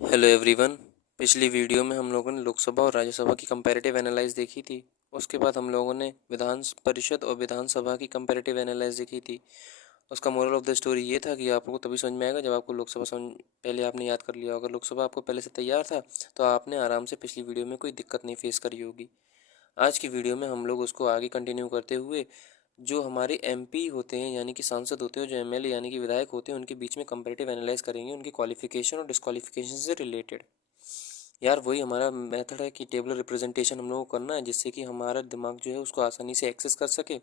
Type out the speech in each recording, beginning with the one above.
Hello everyone. पिछली video में हम लोगों ने लोकसभा और राज्यसभा की कंपैरेटिव एनालाइज देखी थी। उसके बाद हम लोगों ने विधान परिषद और विधानसभा की कंपैरेटिव एनालाइज देखी थी। उसका मोरल ऑफ द स्टोरी ये था कि आपको तभी समझ में आएगा जब आपको लोकसभा समझ पहले आपने याद कर लिया होगा। लोकसभा आपको पहले से तैयार था तो आपने आराम से पिछली वीडियो में कोई दिक्कत नहीं फेस करी होगी। आज की वीडियो में हम लोग उसको आगे कंटिन्यू करते हुए जो हमारे एमपी होते हैं यानी कि सांसद होते हैं, जो एमएलए यानी कि विधायक होते हैं, उनके बीच में कंपैरेटिव एनालाइज करेंगे, उनकी क्वालिफिकेशन और डिस्क्वालिफिकेशन से रिलेटेड। यार वही हमारा मेथड है कि टेबल रिप्रेजेंटेशन हम लोगों को करना है, जिससे कि हमारा दिमाग जो है उसको आसानी से एक्सेस कर सके।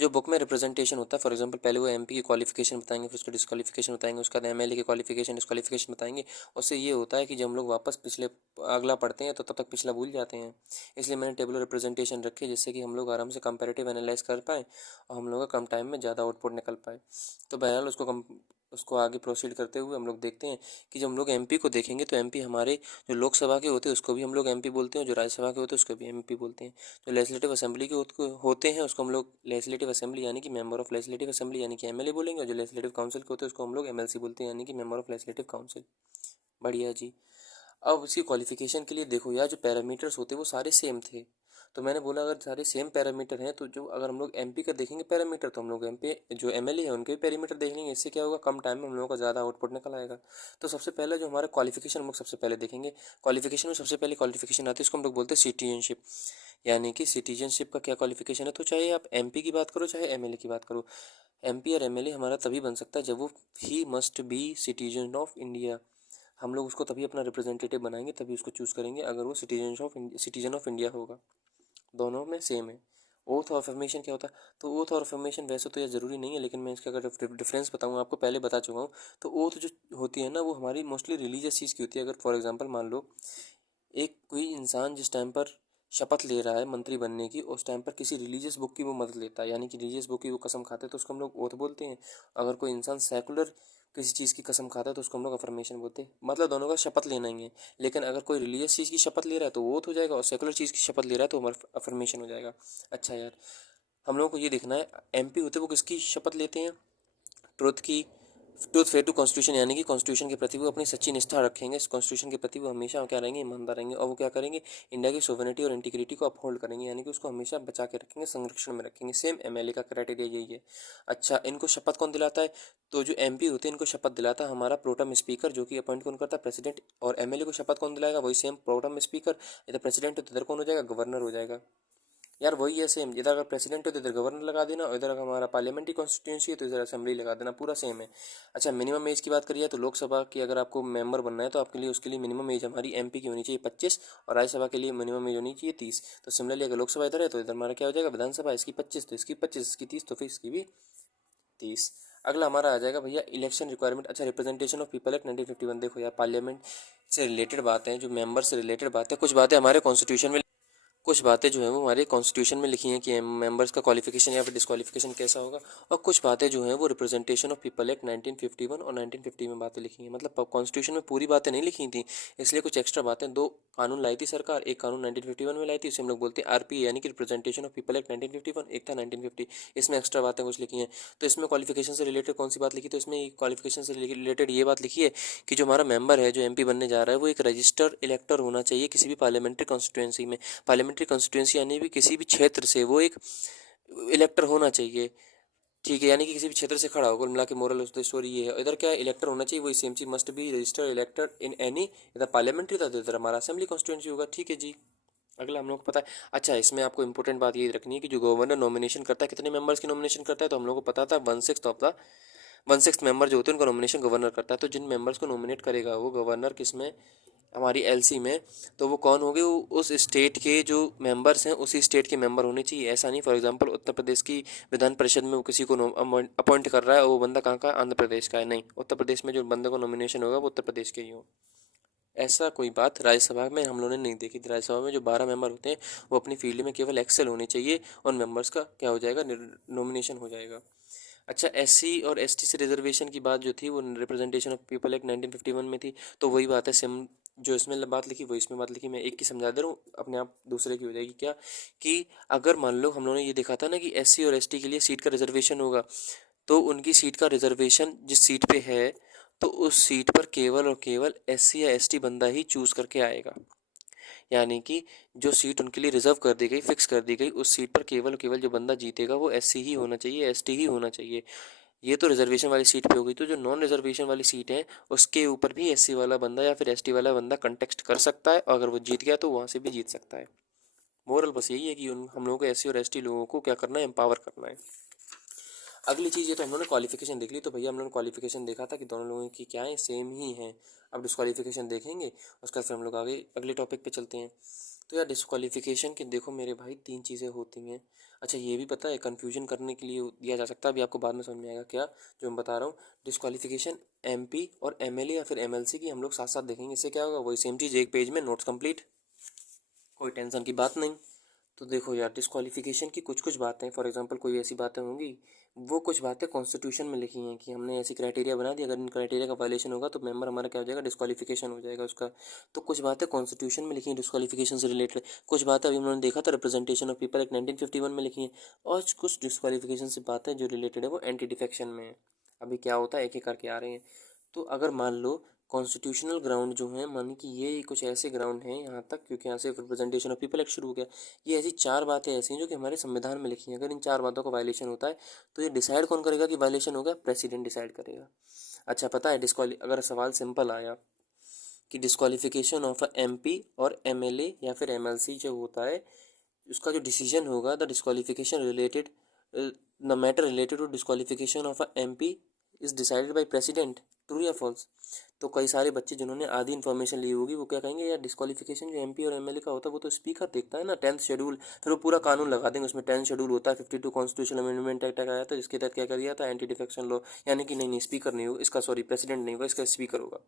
जो बुक में रिप्रेजेंटेशन होता है, फॉर एग्जांपल पहले वो एमपी की क्वालिफिकेशन बताएंगे, फिर उसका डिस्क्वालिफिकेशन बताएंगे, उसके बाद एमएलए की क्वालिफिकेशन डिस्क्वालिफिकेशन बताएंगे। उससे ये होता है कि जब हम लोग वापस पिछले अगला पढ़ते हैं तो तब तक पिछला भूल जाते हैं। इसलिए मैंने टेबल रिप्रेजेंटेशन रखी है, जिससे कि हम लोग आराम से कंपेरेटिव एनालाइज कर पाएँ और हम लोग का कम टाइम में ज़्यादा आउटपुट निकल पाए। तो बहरहाल उसको आगे प्रोसीड करते हुए हम लोग देखते हैं कि जब हम लोग एमपी को देखेंगे तो एमपी हमारे जो लोकसभा के होते हैं उसको भी हम लोग एमपी बोलते हैं, जो राज्यसभा के होते हैं उसको भी एमपी बोलते हैं। जो लेजिस्लेटिव असेंबली के होते हैं उसको हम लोग लेजिस्लेटिव असेंबली यानी कि मेंबर ऑफ लेजिस्लेटिव असेंबली यानी कि एमएलए बोलेंगे, और जो लेजिस्लेटिव काउंसिल के होते हैं उसको हम लोग एमएलसी बोलते हैं यानी कि मेंबर ऑफ लेजिस्लेटिव काउंसिल। बढ़िया जी। अब उसकी क्वालिफिकेशन के लिए देखो यार, जो पैरामीटर्स होते हैं वो सारे सेम थे। तो मैंने बोला अगर सारे सेम पैरामीटर हैं तो जो अगर हम लोग एमपी का देखेंगे पैरामीटर, तो हम लोग एमपी जो एमएलए है उनके भी पैरामीटर देख लेंगे। इससे क्या होगा, कम टाइम में हम लोगों का ज़्यादा आउटपुट निकल आएगा। तो सबसे पहले जो हमारा क्वालिफिकेशन हम लोग सबसे पहले देखेंगे। क्वालिफिकेशन में सबसे पहले क्वालिफिकेशन आती है, उसको हम लोग बोलते हैं सिटीजनशिप। यानी कि सिटीजनशिप का क्या क्वालिफिकेशन है, तो चाहे आप एमपी की बात करो चाहे एमएलए की बात करो, एमपी और एमएलए हमारा तभी बन सकता है जब वो he must be citizen of India. हम लोग उसको तभी अपना रिप्रेजेंटेटिव बनाएंगे, तभी उसको चूज़ करेंगे अगर वो सिटीजन ऑफ इंडिया होगा। दोनों में सेम है। ओथ और अफर्मेशन क्या होता है, तो ओथ और अफर्मेशन वैसे तो यह ज़रूरी नहीं है, लेकिन मैं इसका अगर डिफरेंस बताऊँ आपको, पहले बता चुका हूँ। तो ओथ जो होती है ना वो हमारी मोस्टली रिलीजियस चीज़ की होती है। अगर फॉर एग्जांपल मान लो एक कोई इंसान जिस टाइम पर शपथ ले रहा है मंत्री बनने की, उस टाइम पर किसी रिलीजियस बुक की वो मदद लेता है, यानी कि रिलीजियस बुक की वो कसम खाता है, तो उसको हम लोग ओथ बोलते हैं। अगर कोई इंसान सेकुलर किसी चीज़ की कसम खाता है तो उसको हम लोग अफर्मेशन बोलते हैं। मतलब दोनों का शपथ लेना ही है। लेकिन अगर कोई रिलीजियस चीज़ की शपथ ले रहा है तो वो ओथ हो जाएगा, और सेकुलर चीज़ की शपथ ले रहा है तो अफर्मेशन हो जाएगा। अच्छा यार, हम लोगों को ये देखना है एमपी होते वो किसकी शपथ लेते हैं, ट्रुथ की। ट्रुथ फेयर टू कॉन्स्टिट्यूशन यानी कि कॉन्स्टिट्यूशन के प्रति वो अपनी सच्ची निष्ठा रखेंगे, इस कॉन्स्टिट्यूशन के प्रति वो हमेशा क्या रहेंगे, ईमानदार रहेंगे। और वो क्या करेंगे, इंडिया की सोवेनिटी और इंटीग्रिटी को अपहोल्ड करेंगे, यानी कि उसको हमेशा बचा के रखेंगे, संरक्षण में रखेंगे। सेम एमएलए का क्राइटेरिया यही है। अच्छा, इनको शपथ कौन दिलाता है, तो जो एमपी होते हैं इनको शपथ दिलाता है हमारा प्रोटम स्पीकर, जो कि अपॉइंट कौन करता है, प्रेसिडेंट। और एमएलए को शपथ कौन दिलाएगा, वही सेम प्रोटम स्पीकर। इधर प्रेसिडेंट तो इधर कौन हो जाएगा, गवर्नर हो जाएगा। यार वही है सेम, इधर अगर प्रेसिडेंट है तो इधर गवर्नर लगा देना, और इधर अगर हमारा पार्लियामेंट्री कॉन्स्टिट्यूंसी है तो इधर असेंबली लगा देना, पूरा सेम है। अच्छा, मिनिमम एज की बात करिए तो लोकसभा की अगर आपको मेंबर बनना है तो आपके लिए उसके लिए मिनिमम एज हमारी एमपी की होनी चाहिए 25, और राज्यसभा के लिए मिनिमम एज होनी चाहिए 30। तो सिमिलरली अगर लोकसभा इधर है तो इधर हमारा क्या हो जाएगा, विधानसभा इसकी 25 तो इसकी 25, इसकी 30 तो फिर इसकी भी 30। अगला हमारा आ जाएगा भैया इलेक्शन रिक्वायरमेंट। अच्छा, रिप्रेजेंटेशन ऑफ पीपल एक्ट 1951। देखो यार, पार्लियामेंट से रिलेटेड बातें, जो मेंबर से रिलेटेड बातें, कुछ बातें हमारे कॉन्स्टिट्यूशन में, कुछ बातें जो हैं वो हमारे कॉन्स्टिट्यूशन में लिखी हैं कि मेंबर्स का क्वालिफिकेशन या फिर डिस्क्वालिफिकेशन कैसा होगा। और कुछ बातें जो हैं वो रिप्रेजेंटेशन ऑफ पीपल एक्ट 1951 और 1950 में बातें लिखी हैं। मतलब कॉन्स्टिट्यूशन में पूरी बातें नहीं लिखी थी, इसलिए कुछ एक्स्ट्रा बातें, दो कानून लाई थी सरकार। एक कानून 1951 में लाई थी, उसे हम लोग बोलते हैं आरपी यानी कि रिप्रेजेंटेशन ऑफ पीपल एक्ट 1951, एक था 1950। इसमें एक्स्ट्रा बातें कुछ लिखी हैं। तो इसमें क्वालिफिकेशन से रिलेटेड कौन सी बात लिखी, तो इसमें क्वालिफिकेशन से रिलेटेड ये बात लिखी है कि जो हमारा मेंबर है, जो एमपी बनने जा रहा है, वो एक रजिस्टर्ड इलेक्टर होना चाहिए किसी भी पार्लियामेंट्री कॉन्स्टिट्यूंसी में। पार्लियामेंट्री कॉन्स्टिट्यूंसी यानी भी किसी भी क्षेत्र से वो एक इलेक्टर होना चाहिए। ठीक है, यानी कि किसी भी क्षेत्र से खड़ा हो। कुल मिला के मोरल ऑफ द स्टोरी ये है। इधर क्या इलेक्टर होना चाहिए, वही सेम चीज, must be registered elected in any, इधर पार्लियामेंट्री था तो इधर हमारा असेंबली कॉन्स्टिट्यूंसी होगा। ठीक है जी। अगला हम लोग को पता है। अच्छा, इसमें आपको इंपॉर्टेंट बात ये रखनी है कि जो गवर्नर नॉमिनेशन करता है, कितने मेंबर्स की नॉमिनेशन करता है, तो हम लोग को पता था 1/6 ऑफ द 1/6 मेंबर जो होते हैं उनका नॉमिनेशन गवर्नर करता है। तो जिन मेंबर्स को नॉमिनेट करेगा वो गवर्नर, किसमें, हमारी एलसी में, तो वो कौन होंगे, वो उस स्टेट के जो मेंबर्स हैं उसी स्टेट के मेंबर होने चाहिए। ऐसा नहीं फॉर एग्जांपल उत्तर प्रदेश की विधान परिषद में वो किसी को अपॉइंट कर रहा है और वो बंदा कहाँ का, आंध्र प्रदेश का है, नहीं, उत्तर प्रदेश में जो बंदे को नॉमिनेशन होगा वो उत्तर प्रदेश के ही हो। ऐसा कोई बात राज्यसभा में हम लोगों ने नहीं देखी थी। राज्यसभा में जो 12 मेंबर होते हैं वो अपनी फील्ड में केवल एक्सेल होने चाहिए, और मेंबर्स का क्या हो जाएगा, नॉमिनेशन हो जाएगा। अच्छा, एससी और एसटी से रिजर्वेशन की बात जो थी वो रिप्रेजेंटेशन ऑफ पीपल एक्ट 1951 में थी। तो वही बात है सेम, जो इसमें बात लिखी वही इसमें बात लिखी। मैं एक की समझा दे रहा हूँ, अपने आप दूसरे की हो जाएगी क्या, कि अगर मान लो हम लोगों ने ये देखा था ना कि एससी और एसटी के लिए सीट का रिजर्वेशन होगा, तो उनकी सीट का रिजर्वेशन जिस सीट पे है तो उस सीट पर केवल और केवल एससी या एसटी बंदा ही चूज करके आएगा। यानी कि जो सीट उनके लिए रिजर्व कर दी गई, फिक्स कर दी गई, उस सीट पर केवल और केवल जो बंदा जीतेगा वो एससी ही होना चाहिए, एसटी ही होना चाहिए। ये तो रिजर्वेशन वाली सीट पे हो गई। तो जो नॉन रिजर्वेशन वाली सीट है उसके ऊपर भी एससी वाला बंदा या फिर एसटी वाला बंदा कंटेस्ट कर सकता है, और अगर वो जीत गया तो वहाँ से भी जीत सकता है। मोरल बस यही है कि हम लोगों को एससी और एसटी लोगों को क्या करना है, एम्पावर करना है। अगली चीज़ ये तो हम लोगों ने क्वालिफिकेशन देख ली। तो भैया हम लोगों ने क्वालिफिकेशन देखा था कि दोनों लोगों की क्या है, सेम ही है। अब डिस्क्वालिफिकेशन देखेंगे, उसका फिर हम लोग आगे अगले टॉपिक पे चलते हैं। तो यार डिस्क्वालिफिकेशन के देखो मेरे भाई तीन चीज़ें होती हैं। अच्छा ये भी पता है, कन्फ्यूजन करने के लिए दिया जा सकता है, अभी आपको बाद में समझ में आएगा क्या जो मैं बता रहा हूँ। डिस्क्वालिफिकेशन एमपी और एमएलए या फिर एमएलसी की हम लोग साथ साथ देखेंगे। इससे क्या होगा, वही सेम चीज़ एक पेज में, नोट्स कंप्लीट, कोई टेंशन की बात नहीं। तो देखो यार डिस्क्वालिफिकेशन की कुछ कुछ बातें, फॉर एग्जांपल कोई ऐसी बातें होंगी, वो कुछ बातें कॉन्स्टिट्यूशन में लिखी हैं कि हमने ऐसी क्राइटेरिया बना दी, अगर इन क्राइटेरिया का वायलेशन होगा तो मेंबर हमारा क्या हो जाएगा, डिस्क्वालिफिकेशन हो जाएगा उसका। तो कुछ बातें कॉन्स्टिट्यूशन में लिखी हैं डिस्क्वालिफिकेशन से रिलेटेड, कुछ बातें अभी हमने देखा था रिप्रेजेंटेशन ऑफ पीपल एक्ट 1951 में लिखी हैं, और कुछ डिस्क्वालिफिकेशन से बातें जो रिलेटेड है वो एंटी डिफेक्शन में है। अभी क्या होता है एक एक करके आ रहे हैं। तो अगर मान लो कॉन्स्टिट्यूशनल ग्राउंड जो है, मानी कि ये कुछ ऐसे ग्राउंड हैं यहाँ तक, क्योंकि यहाँ से रिप्रेजेंटेशन ऑफ पीपल एक्ट शुरू हो गया, ये ऐसी चार बातें ऐसी हैं जो कि हमारे संविधान में लिखी हैं। अगर इन चार बातों का वायलेशन होता है तो ये डिसाइड कौन करेगा कि वायलेशन होगा, प्रेसिडेंट डिसाइड करेगा। अच्छा पता है अगर सवाल सिंपल आया कि डिस्क्वालिफिकेशन ऑफ अ एमपी और एमएलए या फिर एमएलसी जो होता है, उसका जो डिसीजन होगा, the disqualification related, the matter related to disqualification of a MP is decided by president, true या फॉल्स। तो कई सारे बच्चे जिन्होंने आधी इन्फॉर्मेशन ली होगी वो क्या कहेंगे, यार डिस्क्वालिफिकेशन जो एमपी और एमएलए का होता है वो तो स्पीकर देखता है ना, 10th शेड्यूल। फिर वो पूरा कानून लगा देंगे, उसमें 10th शेड्यूल होता है, 52 कॉन्स्टिट्यूशन अमेंडमेंट एक्ट आया था जिसके तहत क्या कर दिया था, एंटी डिफेक्शन लॉ। यानी कि नहीं नहीं स्पीकर नहीं होगा इसका, सॉरी प्रेसिडेंट नहीं होगा इसका, स्पीकर होगा।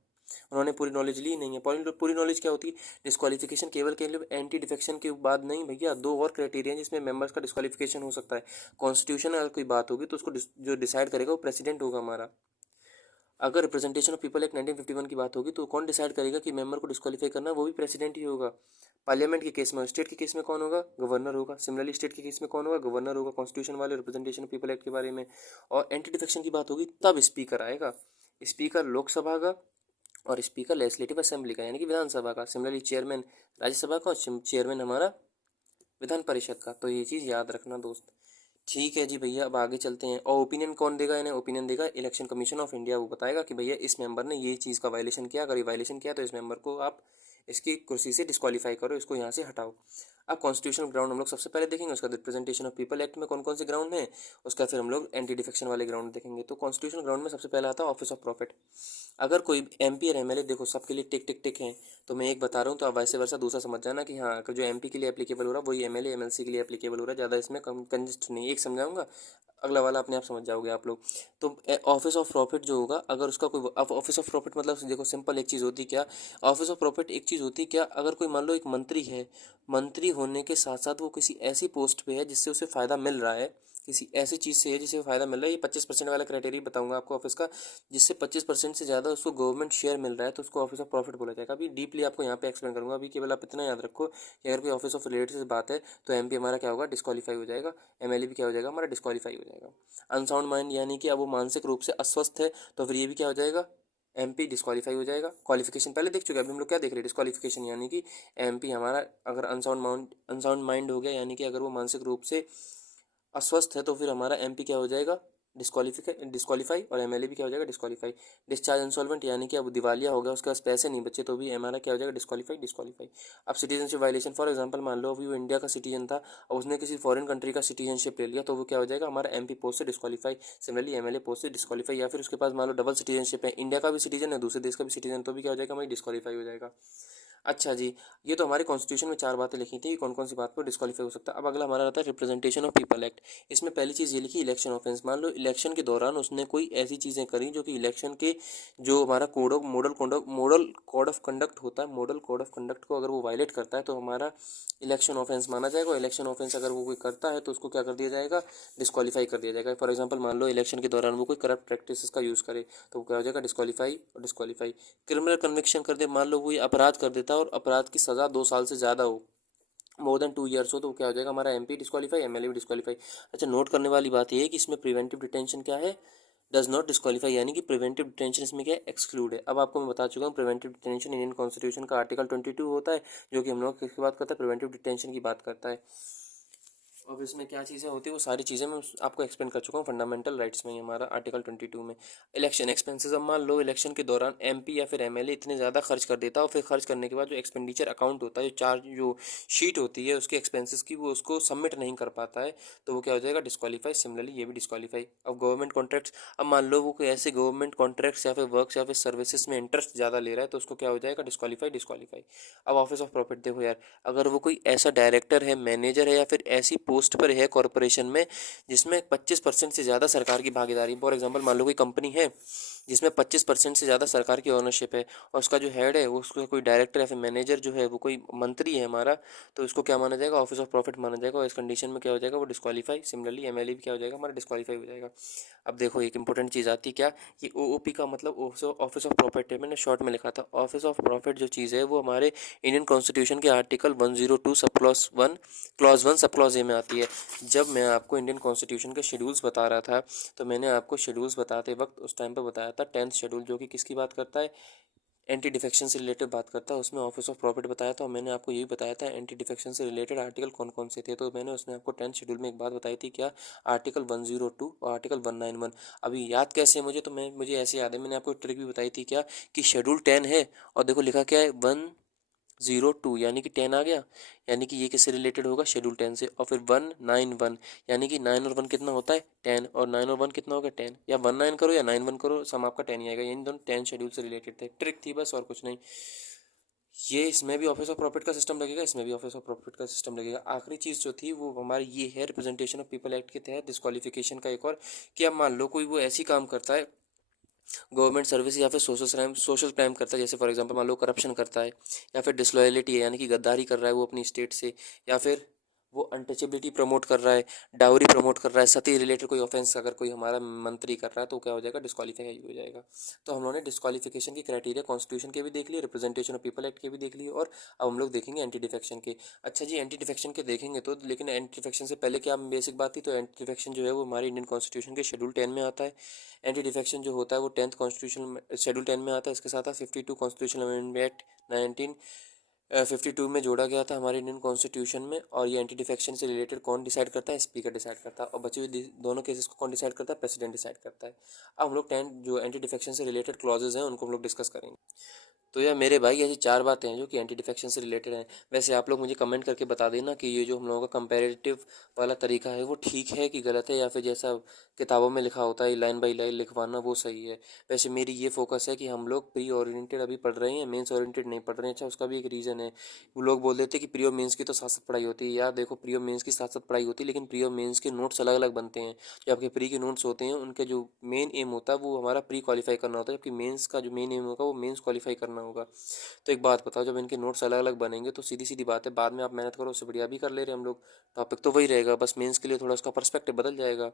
उन्होंने पूरी नॉलेज ली नहीं है। पूरी नॉलेज क्या होती है, डिस्क्वालिफिकेशन केवल के लिए एंटी डिफेक्शन के बाद नहीं भैया, दो और क्राइटेरिया जिसमें मेंबर्स का डिस्क्वालिफिकेशन हो सकता है। कॉन्स्टिट्यूशन अगर कोई बात होगी तो उसको जो डिसाइड करेगा वो प्रेसिडेंट होगा हमारा। अगर रिप्रेजेंटेशन ऑफ पीपल एक्ट 1951 की बात होगी तो कौन डिसाइड करेगा कि मेंबर को डिस्क्वालीफाई करना है, वो भी प्रेसिडेंट ही होगा। पार्लियामेंट के केस में, स्टेट के केस में कौन होगा, गवर्नर होगा। सिमिलरली स्टेट के केस में कौन होगा, गवर्नर होगा, कॉन्स्टिट्यूशन वाले रिप्रेजेंटेशन ऑफ पीपल एक्ट के बारे में। और एंटी डिफेक्शन की बात होगी तब स्पीकर आएगा। स्पीकर लोकसभा का और स्पीकर लेजिस्लेटिव असेंबली का यानी कि विधानसभा का। सिमिलरली चेयरमैन राज्यसभा का और चेयरमैन हमारा विधान परिषद का। तो ये चीज़ याद रखना दोस्त। ठीक है जी भैया, अब आगे चलते हैं। और ओपिनियन कौन देगा, इन्हें ओपिनियन देगा इलेक्शन कमीशन ऑफ इंडिया। वो बताएगा कि भैया इस मेंबर ने ये चीज़ का वायलेशन किया, अगर ये वायलेशन किया तो इस मेंबर को आप इसकी कुर्सी से डिस्क्वालीफाई करो, इसको यहाँ से हटाओ। अब कॉन्स्टिट्यूशनल ग्राउंड हम लोग सबसे पहले देखेंगे, उसका रिप्रेजेंटेशन ऑफ पीपल एक्ट में कौन कौन से ग्राउंड है, उसका फिर हम लोग एंटी डिफेक्शन वाले ग्राउंड देखेंगे। तो कॉन्स्टिट्यूशनल ग्राउंड में सबसे पहला आता है ऑफिस ऑफ प्रॉफिट। अगर कोई एमपी और एमएलए, देखो सबके लिए टिक टिक टिक है, तो मैं एक बता रहा हूँ तो आप वैसे वैसा दूसरा समझ जाना कि हाँ अगर जो एमपी के लिए एप्लीकेबल हो रहा है वही एमएलए एमएलसी के लिए एप्लीकेबल हो रहा है। ज़्यादा इसमें कंजस्ट नहीं, एक समझाऊंगा, अगला वाला अपने आप समझ जाओगे आप लोग। तो ऑफिस ऑफ प्रॉफिट जो होगा, अगर उसका कोई, अब ऑफिस ऑफ प्रॉफिट मतलब देखो सिंपल एक चीज़ होती क्या, ऑफिस ऑफ प्रॉफिट एक चीज़ होती क्या, अगर कोई मान लो एक मंत्री है, मंत्री होने के साथ साथ वो किसी ऐसी पोस्ट पे है जिससे उसे फ़ायदा मिल रहा है, किसी ऐसी चीज़ से है जिससे फ़ायदा मिल रहा है। ये 25% वाला क्राइटेरिया बताऊंगा आपको ऑफिस का, जिससे 25% से ज़्यादा उसको गवर्नमेंट शेयर मिल रहा है तो उसको ऑफिस ऑफ प्रॉफिट बोला जाएगा। अभी डीपली आपको यहाँ पे एक्सप्लेन करूंगा, अभी केवल आप इतना याद रखो कि अगर कोई ऑफिस ऑफ रिलेटेड से बात है तो एमपी हमारा क्या होगा, डिस्क्वालीफाई हो जाएगा। एमएलए भी क्या हो जाएगा हमारा, डिस्क्वालीफाई हो जाएगा। अनसाउंड माइंड यानी कि अब वो मानसिक रूप से अस्वस्थ है तो फिर ये भी क्या हो जाएगा, एमपी डिस्क्वालीफाई हो जाएगा। क्वालिफिकेशन पहले देख चुके हैं, अभी हम लोग क्या देख रहे हैं, डिस्क्वालिफिकेशन यानी कि एमपी हमारा अगर अनसाउंड माइंड हो गया, यानी कि अगर वो मानसिक रूप से अस्वस्थ है तो फिर हमारा एमपी क्या हो जाएगा, डिस्क्वालीफाई, और एमएलए भी क्या हो जाएगा, डिस्क्वालीफाई। डिस्चार्ज इंसॉल्वेंट यानी कि अब दिवालिया हो गया, उसके पास पैसे नहीं बचे तो भी हमारा क्या हो जाएगा, डिस्क्वालीफाई। अब सिटीजनशिप वायलेशन, फॉर एग्जांपल मान लो अभी वो इंडिया का सिटीजन था और उसने किसी फॉरेन कंट्री का सिटीजनशिप ले लिया तो वो क्या हो जाएगा, हमारा एमपी पोस्ट से डिस्क्वालीफाई। सिमिलरली एमएलए पोस्ट से डिस्क्वालीफाई। या फिर उसके पास मान लो डबल सिटीजनशिप है, इंडिया का भी सिटीजन है दूसरे देश का भी सिटीजन, तो भी क्या हो जाएगा, हमारी डिस्क्वालीफाई हो जाएगा। अच्छा जी, ये तो हमारे कॉन्स्टिट्यूशन में चार बातें लिखी थी कौन कौन सी बात पर डिस्क्वालीफाई हो सकता है। अब अगला हमारा रहता है रिप्रेजेंटेशन ऑफ पीपल एक्ट। इसमें पहली चीज़ ये लिखी, इलेक्शन ऑफेंस। मान लो इलेक्शन के दौरान उसने कोई ऐसी चीज़ें करी जो कि इलेक्शन के जो हमारा मॉडल कोड ऑफ कंडक्ट होता है, मॉडल कोड ऑफ कंडक्ट को अगर वो वायलेट करता है तो हमारा इलेक्शन ऑफेंस माना जाएगा। इलेक्शन ऑफेंस अगर वो कोई करता है तो उसको क्या कर दिया जाएगा, डिस्क्वालीफाई कर दिया जाएगा। फॉर एग्जाम्पल मान लो इलेक्शन के दौरान वो कोई करप्ट प्रैक्टिस का यूज़ करे तो वो क्या हो जाएगा, डिस्क्वालीफाई और डिस्क्वालीफाई। क्रिमिनल कन्विक्शन कर दे, मान लो कोई अपराध कर देता है और अपराध की सज़ा 2 साल से ज़्यादा हो, मोर देन 2 ईयर्स हो, तो क्या हो जाएगा हमारा एमपी डिस्क्वालीफाई, एमएलए भी डिस्क्वालीफाई। अच्छा नोट करने वाली बात यह है कि इसमें प्रिवेंटिव डिटेंशन क्या है, डज नॉट डिस्क्वालीफाई, यानी कि प्रिवेंटिव डिटेंशन इसमें क्या है, एक्सक्लूड है। अब आपको मैं बता चुका हूँ प्रिवेंटिव डिटेंशन इंडियन कॉन्स्टिट्यूशन का आर्टिकल 22 होता है, जो कि हम लोग किसकी बात करता है, प्रिवेंटिव डिटेंशन की बात करता है। अब इसमें क्या चीज़ें होती है वो सारी चीज़ें मैं आपको एक्सप्लेन कर चुका हूँ फंडामेंटल राइट्स में, हमारा आर्टिकल 22 में। इलेक्शन एक्सपेंसेस, अब मान लो इलेक्शन के दौरान एमपी या फिर एमएलए इतने ज़्यादा खर्च कर देता है और फिर खर्च करने के बाद जो एक्सपेंडिचर अकाउंट होता है, जो चार्ज जो शीट होती है उसके एक्सपेंसेस की, वो उसको सबमिट नहीं कर पाता है, तो वो क्या हो जाएगा, डिस्क्वालीफाई। सिमिलरली ये भी डिस्क्वालीफाई। अब गवर्नमेंट कॉन्ट्रैक्ट्स, अब मान लो वो कोई ऐसे गवर्नमेंट कॉन्ट्रैक्ट्स या फिर वर्क्स या फिर सर्विसेज में इंटरेस्ट ज़्यादा ले रहा है, तो उसको क्या हो जाएगा, डिस्क्वालीफाई डिस्क्वालीफाई। अब ऑफिस ऑफ प्रॉफिट देखो यार, अगर वो कोई ऐसा डायरेक्टर है, मैनेजर है या फिर ऐसी पोस्ट पर है कॉरपोरेशन में जिसमें 25% से ज़्यादा सरकार की भागीदारी, फॉर एग्जांपल मान लो कोई कंपनी है जिसमें 25% से ज़्यादा सरकार की ओनरशिप है और उसका जो हेड है वो उसका कोई डायरेक्टर या फिर मैनेजर जो है वो कोई मंत्री है हमारा, तो उसको क्या माना जाएगा, ऑफिस ऑफ प्रॉफिट माना जाएगा और इस कंडीशन में क्या हो जाएगा, वो डिस्क्वालीफाई। सिमिलरली एमएलए भी क्या हो जाएगा, हमारा डिस्क्वालीफाई हो जाएगा। अब देखो एक इंपॉर्टेंट चीज़ आती है क्या, कि ओओपी का मतलब ऑफिस ऑफ प्रॉफिट है, मैंने शॉर्ट में लिखा था। ऑफिस ऑफ प्रॉफिट जो चीज़ है वो हमारे इंडियन कॉन्स्टिट्यूशन के article 102 sub clause 1 sub clause A में आती है। जब मैं आपको इंडियन कॉन्स्टिट्यूशन के शेड्यूल्स बता रहा था, तो मैंने आपको शेड्यूल्स बताते वक्त उस टाइम पर बताया था 10th शेड्यूल, जो कि किसकी बात करता है, एंटी डिफेक्शन से रिलेटेड बात करता है, उसमें ऑफिस ऑफ प्रॉफिट बताया था और मैंने आपको यही बताया था एंटी डिफेक्शन से रिलेटेड आर्टिकल कौन कौन से थे, तो मैंने उसमें आपको 10th शेड्यूल में एक बात बताई थी क्या, आर्टिकल 102 और आर्टिकल 191। अभी याद कैसे है मुझे, तो मुझे ऐसे याद है, मैंने आपको ट्रिक भी बताई थी क्या, कि शेड्यूल 10 है और देखो लिखा क्या है 102, यानी कि 10 आ गया, यानी कि ये किससे रिलेटेड होगा, शेड्यूल 10 से। और फिर 191, यानी कि 9 और 1 कितना होता है 10, और 9 और 1 कितना होगा 10, या 19 करो या 91 करो, सम आपका 10 ही आएगा, यानी दोनों 10 शेड्यूल से रिलेटेड थे। ट्रिक थी बस और कुछ नहीं। ये इसमें भी ऑफिस ऑफ प्रॉफिट का सिस्टम लगेगा, इसमें भी ऑफिस ऑफ प्रॉफिट का सिस्टम लगेगा। आखिरी चीज़ जो थी वो हमारी ये है, रिप्रेजेंटेशन ऑफ पीपल एक्ट के तहत डिस्क्वालिफिकेशन का एक और, कि अब मान लो कोई वो ऐसी काम करता है गवर्नमेंट सर्विस या फिर सोशल क्राइम करता है, जैसे फॉर एग्जांपल मान लो करप्शन करता है या फिर डिसलॉयलिटी है, यानी कि गद्दारी कर रहा है वो अपनी स्टेट से, या फिर वो अनटचेबिलिटी प्रमोट कर रहा है, डाउरी प्रमोट कर रहा है, सती रिलेटेड कोई ऑफेंस अगर कोई हमारा मंत्री कर रहा है, तो क्या हो जाएगा, डिस्क्वालीफाई हो जाएगा। तो हम लोगों ने डिस्क्वालिफिकेशन की क्राइटेरिया कॉन्स्टिट्यूशन के भी देख लिए, रिप्रेजेंटेशन ऑफ पीपल एक्ट के भी देख लिए, और अब हम लोग देखेंगे एंटी डिफेक्शन के। अच्छा जी, एंटी डिफेक्शन के देखेंगे तो, लेकिन एंटी डिफेक्शन से पहले क्या बेसिक बात थी, तो एंटी डिफेक्शन जो है वो हमारे इंडियन कॉन्स्टिट्यूशन के शेड्यूल 10 में आता है। एंटी डिफेक्शन जो होता है वो 10th कॉन्स्टिट्यूशन शेड्यूल 10 में आता है। इसके साथ 52 कॉन्स्टिट्यूशनल अमेंडमेंट एक्ट 1952 में जोड़ा गया था हमारे इंडियन कॉन्स्टिट्यूशन में। और ये एंटी डिफेक्शन से रिलेटेड कौन डिसाइड करता है, स्पीकर डिसाइड करता है, और बचे हुए दोनों केसेस को कौन डिसाइड करता है, प्रेसिडेंट डिसाइड करता है। अब हम लोग 10 जो एंटी डिफेक्शन से रिलेटेड क्लॉजेज हैं उनको हम लोग डिस्कस करेंगे। तो यार मेरे भाई ऐसी चार बातें हैं जो कि एंटी डिफेक्शन से रिलेटेड हैं। वैसे आप लोग मुझे कमेंट करके बता देना कि ये जो हम लोगों का कंपैरेटिव वाला तरीका है वो ठीक है कि गलत है, या फिर जैसा किताबों में लिखा होता है लाइन बाई लाइन लिखवाना वो सही है। वैसे मेरी ये फोकस है कि हम लोग प्री ओरिएंटेड अभी पढ़ रहे हैं, मेंस ओरिएंटेड नहीं पढ़ रहे हैं। अच्छा, उसका भी एक रीज़न है। वो लोग बोल देते हैं कि प्री और मेंस की तो साथ साथ पढ़ाई होती है। यार देखो, प्री और मेंस की साथ साथ पढ़ाई होती है, लेकिन प्री और मेंस के नोट्स अलग अलग बनते हैं। जो आपके प्री के नोट्स होते हैं उनके जो मेन एम होता है वो हमारा प्री क्वालिफाई करना होता है, जबकि मेंस का जो मेन एम होगा वो मेंस क्वालिफाई करना होगा। तो एक बात बताओ, जब इनके नोट्स अलग अलग बनेंगे तो सीधी सीधी बात है, बाद में आप मेहनत करो उससे बढ़िया भी कर ले रहे हैं हम लोग, टॉपिक तो वही रहेगा, बस मेंस के लिए थोड़ा उसका पर्सपेक्टिव बदल जाएगा।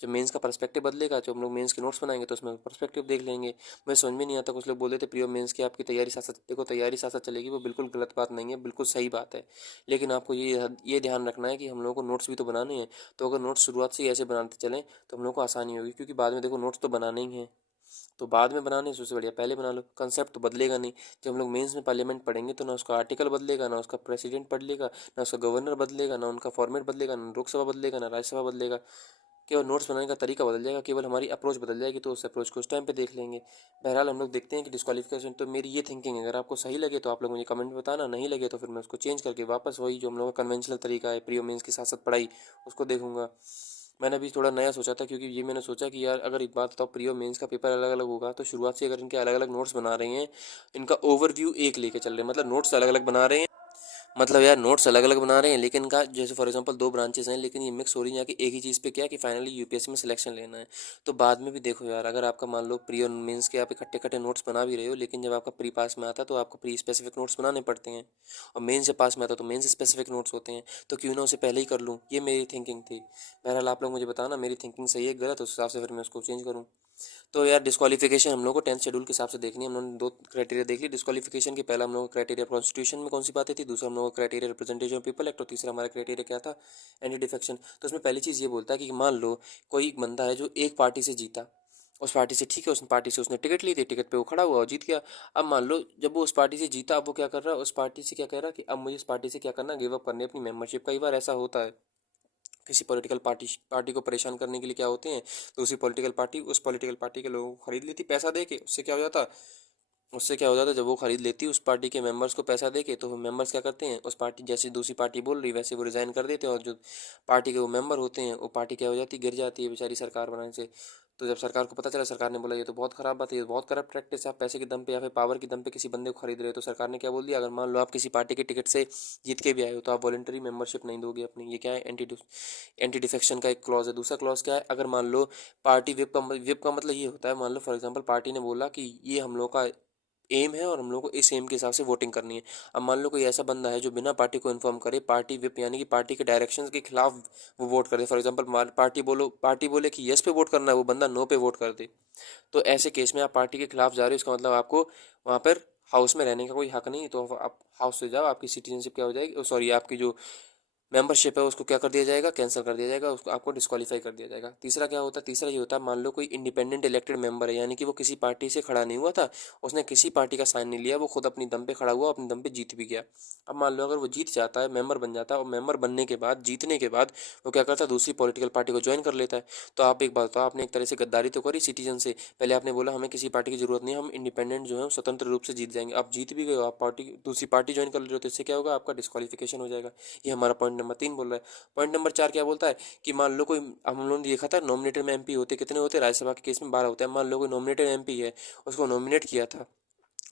जब मेंस का पर्सपेक्टिव बदलेगा, जब हम लोग मेंस के नोट्स बनाएंगे तो उसमें पर्सपेक्टिव देख लेंगे। मुझे समझ में नहीं आता, कुछ लोग बोल देते प्री और मेंस की आपकी तैयारी साथ साथ, देखो तैयारी साथ साथ चलेगी, वो बिल्कुल गलत बात नहीं है, बिल्कुल सही बात है। लेकिन आपको ये ध्यान रखना है कि हम लोगों को नोट्स भी तो बनाने हैं। तो अगर नोट्स शुरुआत से ही ऐसे बनाते चलें तो हम लोग को आसानी होगी, क्योंकि बाद में देखो नोट्स तो बनाने ही हैं, तो बाद में बनाने से उससे बढ़िया पहले बना लो, कंसेप्ट तो बदलेगा नहीं। जब हम लोग मेंस में पार्लियामेंट पढ़ेंगे तो ना उसका आर्टिकल बदलेगा, ना उसका प्रेसिडेंट बदलेगा, ना उसका गवर्नर बदलेगा, ना उनका फॉर्मेट बदलेगा, ना लोकसभा बदलेगा, ना राज्यसभा बदलेगा। केवल नोट्स बनाने का तरीका बदल जाएगा, केवल हमारी अप्रोच बदल जाएगी, तो उस अप्रोच को उस टाइम पे देख लेंगे। बहरहाल हम लोग देखते हैं कि डिस्क्वालिफिकेशन, तो मेरी ये थिंकिंग है, अगर आपको सही लगे तो आप लोग मुझे कमेंट में बताना, नहीं लगे तो फिर मैं उसको चेंज करके वापस वही जो हम लोग का कन्वेंशनल तरीका है प्री और मेंस के साथ साथ पढ़ाई, उसको देखूंगा। मैंने अभी थोड़ा नया सोचा था, क्योंकि ये मैंने सोचा कि यार अगर एक बात बताओ, प्री और मेंस का पेपर अलग अलग होगा तो शुरुआत से अगर इनके अलग अलग नोट्स बना रहे हैं, इनका ओवरव्यू एक लेके चल रहे हैं, मतलब नोट्स अलग अलग बना रहे हैं, मतलब यार नोट्स अलग अलग बना रहे हैं, लेकिन इनका जैसे फॉर एग्जांपल दो ब्रांचेस हैं, लेकिन ये मिक्स हो रही हैं कि एक ही चीज़ पे क्या कि फाइनली यूपीएससी में सिलेक्शन लेना है। तो बाद में भी देखो यार, अगर आपका मान लो प्री और मेंस के आप इकट्ठे इकट्ठे नोट्स बना भी रहे हो, लेकिन जब आपका प्री पास में आता है तो आपको प्री स्पेसिफिक नोट्स बनाने पड़ते हैं, और मेन से पास में आता है तो मेन स्पेसिफिक नोट्स होते हैं। तो क्यों ना उसे पहले ही कर लूँ, ये मेरी थिंकिंग थी। बहरहाल आप लोग मुझे बताना मेरी थिंकिंग सही है गलत, उस हिसाब से फिर मैं उसको चेंज करूँ। तो यार डिस्क्वालिफिकेशन हम लोग को 10th शेड्यूल के हिसाब से देखनी है। हम लोगों ने दो क्राइटेरिया देख ली डिस्क्वालिफिकेशन के। पहला हम लोग का क्राइटेरिया कॉन्स्टिट्यूशन में कौन सी बातें थी, दूसरा हम लोग का criteria representation of people act, और तीसरा हमारा क्राइटेरिया क्या था, एंटी डिफेक्शन। तो उसमें पहली चीज़ ये बोलता है कि मान लो कोई बंदा है जो एक पार्टी से जीता, उस पार्टी से, ठीक है, उस पार्टी से उसने टिकट ली थी, टिकट पे वो खड़ा हुआ और जीत गया। अब मान लो जब वो उस पार्टी से जीता, अब वो क्या कर रहा है, उस पार्टी से क्या कह रहा है कि अब मुझे इस पार्टी से क्या करना, गिव अप करनी है अपनी मेंबरशिप। कई बार ऐसा होता है, किसी पॉलिटिकल पार्टी को परेशान करने के लिए क्या होते हैं, तो उसी पॉलिटिकल पार्टी उस पॉलिटिकल पार्टी के लोगों को खरीद लेती पैसा दे के। उससे क्या हो जाता है, जब वो खरीद लेती है उस पार्टी के मेंबर्स को पैसा देके, तो वो मेंबर्स क्या करते हैं, उस पार्टी जैसे दूसरी पार्टी बोल रही वैसे वो रिजाइन कर देते हैं, और जो पार्टी के वो मेंबर होते हैं वो पार्टी क्या हो जाती है, गिर जाती है बेचारी सरकार बनाने से। तो जब सरकार को पता चला, सरकार ने बोला ये तो बहुत खराब बात है, ये तो बहुत करप्ट प्रैक्टिस है, आप पैसे के दम पे या फिर पावर के दम पे किसी बंदे को खरीद रहे हो। तो सरकार ने क्या बोल दिया, अगर मान लो आप किसी पार्टी के टिकट से जीत के भी आए हो तो आप वॉलंटरी मेंबरशिप नहीं दोगे अपनी। ये क्या है, एंटी डिफेक्शन का एक क्लॉज है। दूसरा क्लॉज क्या है, अगर मान लो पार्टी विप का मतलब ये होता है, मान लो फॉर एग्जांपल पार्टी ने बोला कि ये हम लोग का एम है और हम लोग को इस एम के हिसाब से वोटिंग करनी है। अब मान लो कोई ऐसा बंदा है जो बिना पार्टी को इन्फॉर्म करे पार्टी विप यानी कि पार्टी के डायरेक्शंस के खिलाफ वो वोट कर दे। फॉर एग्जांपल पार्टी बोले कि यस पे वोट करना है, वो बंदा नो पे वोट कर दे, तो ऐसे केस में आप पार्टी के खिलाफ जा रहे हो, इसका मतलब आपको वहाँ पर हाउस में रहने का कोई हक नहीं। तो आप हाउस से जाओ, आपकी सिटीजनशिप क्या हो जाएगी, सॉरी आपकी जो मेंबरशिप है उसको क्या कर दिया जाएगा, कैंसिल कर दिया जाएगा, उसको आपको डिस्क्वालीफाई कर दिया जाएगा। तीसरा क्या होता है, तीसरा ये होता है, मान लो कोई इंडिपेंडेंट इलेक्टेड मेंबर है, यानी कि वो किसी पार्टी से खड़ा नहीं हुआ था, उसने किसी पार्टी का साइन नहीं लिया, वो खुद अपनी दम पे खड़ा हुआ, अपने दम पे जीत भी गया। अब मान लो अगर वो जीत जाता है, मेंबर बन जाता है, और मेंबर बनने के बाद, जीतने के बाद वो क्या करता है, दूसरी पॉलिटिकल पार्टी को ज्वाइन कर लेता है। तो आप एक बात बताओ, आपने एक तरह से गद्दारी तो करी सिटीजन से। पहले आपने बोला हमें किसी पार्टी की जरूरत नहीं है, हम इंडिपेंडेंट जो है स्वतंत्र रूप से जीत जाएंगे। आप जीत भी गए हो, आप दूसरी पार्टी ज्वाइन कर ले रहे हो, तो इससे क्या होगा, आपका डिस्क्वालिफिकेशन हो जाएगा। ये हमारा पॉइंट नंबर 3 बोल रहा है। पॉइंट नंबर 4 क्या बोलता है कि मान लो कोई, हम लोगों ने देखा था नॉमिनेटेड में एमपी होते कितने होते हैं, राज्यसभा के केस में 12 होते हैं। मान लो कोई नॉमिनेटेड एमपी है, उसको नॉमिनेट किया था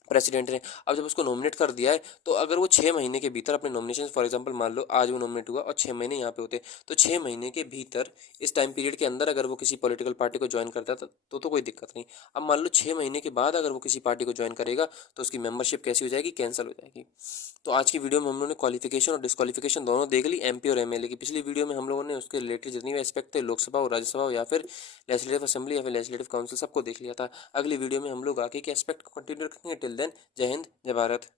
प्रेसिडेंट ने। अब जब उसको नॉमिनेट कर दिया है, तो अगर वो 6 महीने के भीतर अपने नॉमिनेशन, फॉर एग्जांपल मान लो आज वो नॉमिनेट हुआ और 6 महीने यहाँ पे होते, तो 6 महीने के भीतर, इस टाइम पीरियड के अंदर अगर वो किसी पॉलिटिकल पार्टी को ज्वाइन करता था तो कोई दिक्कत नहीं। अब मान लो 6 महीने के बाद अगर वो किसी पार्टी को ज्वाइन करेगा, तो उसकी मेंबरशिप कैसी हो जाएगी, कैंसिल हो जाएगी। तो आज की वीडियो में हम लोगों ने क्वालिफिकेशन और डिस्क्वालिफिकेशन दोनों देख ली, एमपी और एमएलए की। पिछली वीडियो में हम लोगों ने उसके रिलेटेड जितनी भी एस्पेक्ट थे, लोकसभा और राज्यसभा या फिर लेजिस्लेटिव असेंबली या फिर लेजिस्लेटिव काउंसिल, सबको देख लिया था। अगली वीडियो में हम लोग आगे के एस्पेक्ट को कंटिन्यू रखेंगे। टिल देन, जय हिंद, जय भारत।